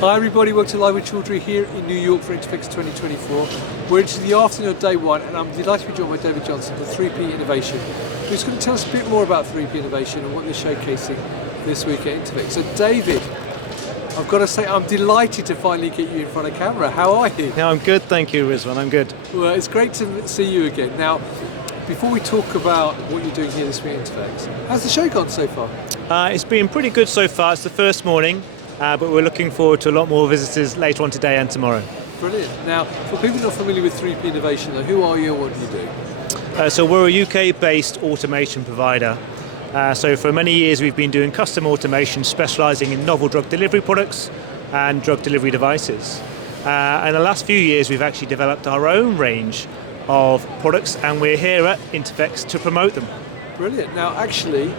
Hi everybody, welcome to Live with Chaudhry here in New York for INTERPHEX 2024. We're into the afternoon of day one and I'm delighted to be joined by David Johnson for 3P Innovation, who's going to tell us a bit more about 3P Innovation and what they're showcasing this week at INTERPHEX. So David, I've got to say I'm delighted to finally get you in front of camera. How are you? Yeah, I'm good, thank you Rizwan, I'm good. Well, it's great to see you again. Now, before we talk about what you're doing here this week at INTERPHEX, how's the show gone so far? It's been pretty good so far. It's the first morning, but we're looking forward to a lot more visitors later on today and tomorrow. Brilliant. Now, for people not familiar with 3P Innovation, who are you and what do you do? So we're a UK-based automation provider. So for many years we've been doing custom automation specialising in novel drug delivery products and drug delivery devices. In the last few years we've actually developed our own range of products and we're here at INTERPHEX to promote them. Brilliant. Now actually,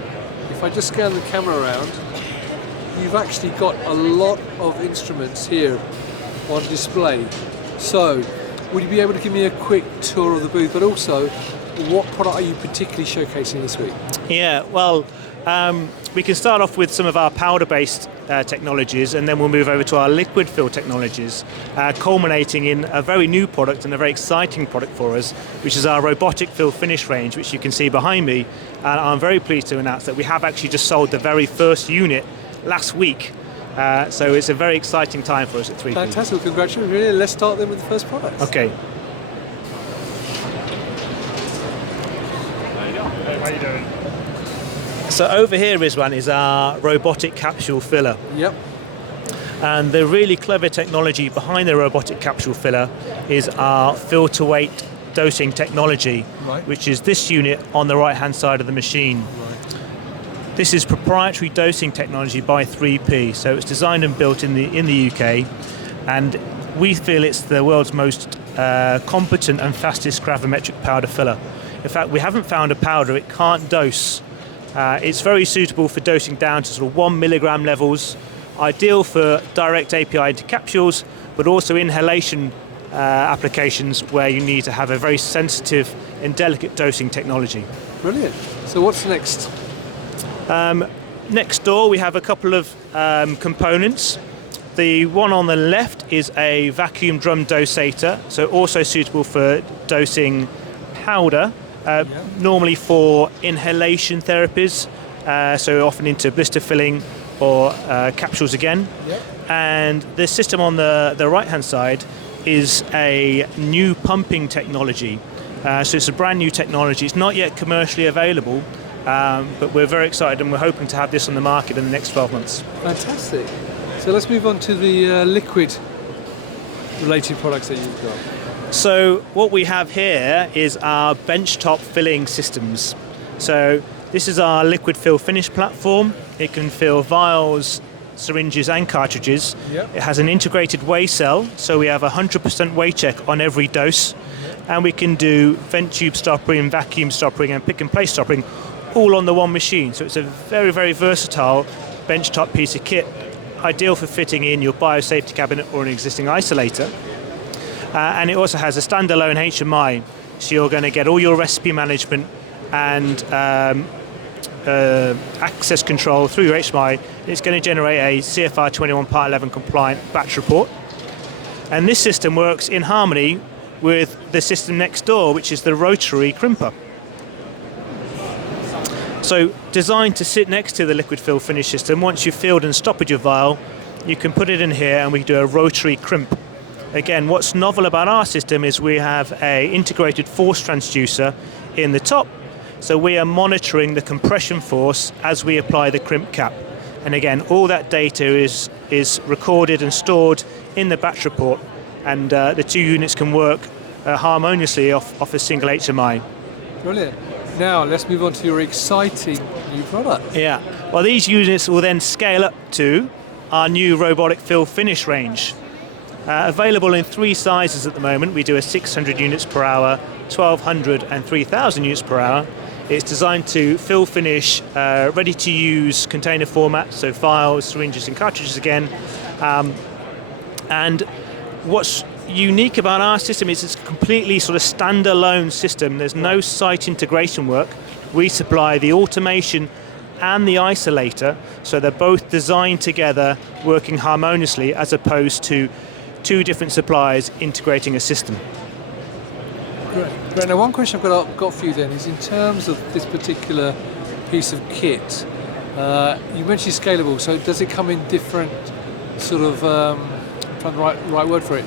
if I just scan the camera around, you've actually got a lot of instruments here on display. So, would you be able to give me a quick tour of the booth, but also, what product are you particularly showcasing this week? Yeah, well, we can start off with some of our powder-based technologies and then we'll move over to our liquid fill technologies, culminating in a very new product and a very exciting product for us, which is our robotic fill finish range, which you can see behind me. And I'm very pleased to announce that we have actually just sold the very first unit last week. So it's a very exciting time for us at 3P. Fantastic, congratulations. Really, let's start then with the first product. Okay. How you doing? So over here, Rizwan, is our robotic capsule filler. Yep. And the really clever technology behind the robotic capsule filler is our fill-to-weight dosing technology, Right. which is this unit on the right-hand side of the machine. Right. This is proprietary dosing technology by 3P, so it's designed and built in the UK, and we feel it's the world's most competent and fastest gravimetric powder filler. In fact, we haven't found a powder it can't dose. It's very suitable for dosing down to sort of 1 milligram levels, ideal for direct API into capsules, but also inhalation applications where you need to have a very sensitive and delicate dosing technology. Brilliant. So what's next? Next door we have a couple of components. The one on the left is a vacuum drum dosator, so also suitable for dosing powder, normally for inhalation therapies, so often into blister filling or capsules again. Yep. And the system on the right hand side is a new pumping technology. So it's a brand new technology. It's not yet commercially available, but we're very excited and we're hoping to have this on the market in the next 12 months. Fantastic. So let's move on to the liquid related products that you've got. So what we have here is our benchtop filling systems. So this is our liquid fill finish platform. It can fill vials, syringes and cartridges. Yep. It has an integrated weigh cell, so we have a 100% weigh check on every dose. And we can do vent tube stoppering, vacuum stoppering and pick and place stoppering all on the one machine. So it's a very, very versatile benchtop piece of kit, ideal for fitting in your biosafety cabinet or an existing isolator. And it also has a standalone HMI, so you're going to get all your recipe management and access control through your HMI. It's going to generate a CFR 21 Part 11 compliant batch report. And this system works in harmony with the system next door, which is the rotary crimper. So designed to sit next to the liquid fill finish system, once you've filled and stopped your vial, you can put it in here and we do a rotary crimp. Again, what's novel about our system is we have an integrated force transducer in the top, so we are monitoring the compression force as we apply the crimp cap. And again, all that data is recorded and stored in the batch report, and the two units can work harmoniously off a single HMI. Brilliant. Now let's move on to your exciting new product. Yeah, well these units will then scale up to our new robotic fill finish range. Available in 3 sizes at the moment. We do a 600 units per hour, 1200 and 3000 units per hour. It's designed to fill finish ready to use container format, so vials, syringes and cartridges again. And what's unique about our system is it's a completely sort of standalone system. There's no site integration work. We supply the automation and the isolator, so they're both designed together, working harmoniously, as opposed to two different suppliers integrating a system. Great. Now, one question I've got for you then is, in terms of this particular piece of kit, you mentioned it's scalable, so does it come in different sort of, I'm trying the right word for it,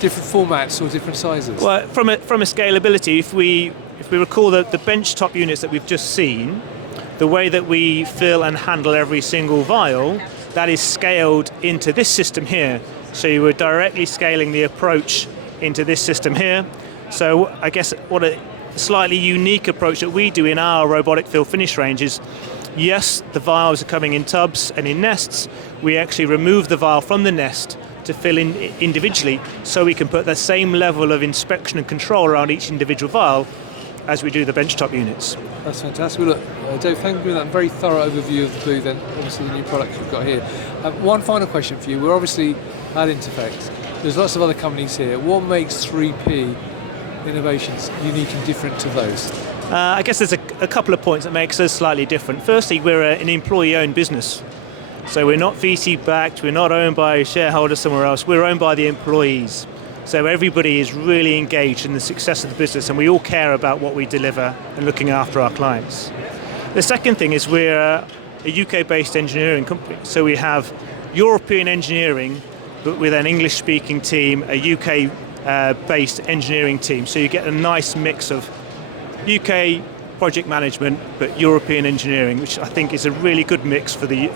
different formats or different sizes? Well, from a scalability, if we recall the benchtop units that we've just seen, the way that we fill and handle every single vial, that is scaled into this system here. So you were directly scaling the approach into this system here. So I guess what a slightly unique approach that we do in our robotic fill finish range is, yes, the vials are coming in tubs and in nests. We actually remove the vial from the nest to fill in individually, so we can put the same level of inspection and control around each individual vial as we do the benchtop units. That's fantastic. Well, look, Dave, thank you for that very thorough overview of the booth and obviously the new products you've got here. One final question for you. We're obviously at INTERPHEX. There's lots of other companies here. What makes 3P Innovations unique and different to those? I guess there's a couple of points that makes us slightly different. Firstly, we're an employee-owned business. So we're not VC-backed, we're not owned by shareholders somewhere else, we're owned by the employees. So everybody is really engaged in the success of the business, and we all care about what we deliver and looking after our clients. The second thing is we're a UK-based engineering company. So we have European engineering, but with an English-speaking team, a UK-based engineering team. So you get a nice mix of UK project management, but European engineering, which I think is a really good mix for the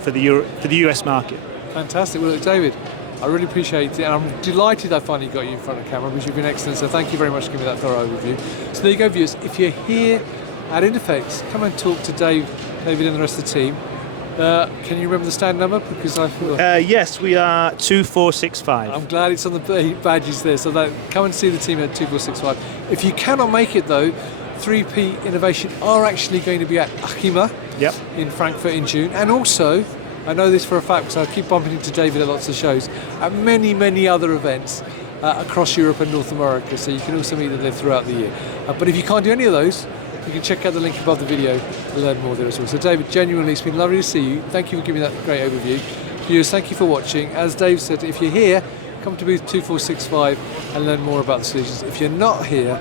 US market. Fantastic. Well, look, David, I really appreciate it, and I'm delighted I finally got you in front of camera, because you've been excellent, so thank you very much for giving me that thorough overview. So there you go, viewers. If you're here at INTERPHEX, come and talk to David and the rest of the team. Can you remember the stand number? Because I forgot. Yes, we are 2465. I'm glad it's on the badges there, so come and see the team at 2465. If you cannot make it though, 3P Innovation are actually going to be at ACHEMA in Frankfurt in June, and also, I know this for a fact because I keep bumping into David at lots of shows, at many other events across Europe and North America, so you can also meet them there throughout the year. But if you can't do any of those, you can check out the link above the video and learn more there as well. So David, genuinely, it's been lovely to see you. Thank you for giving that great overview. Viewers, thank you for watching. As Dave said, if you're here, come to booth 2465 and learn more about the solutions. If you're not here,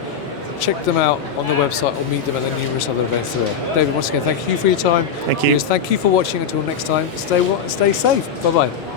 check them out on the website or meet them at the numerous other events there. David, once again, thank you for your time. Thank you. Viewers, thank you for watching. Until next time, stay safe. Bye-bye.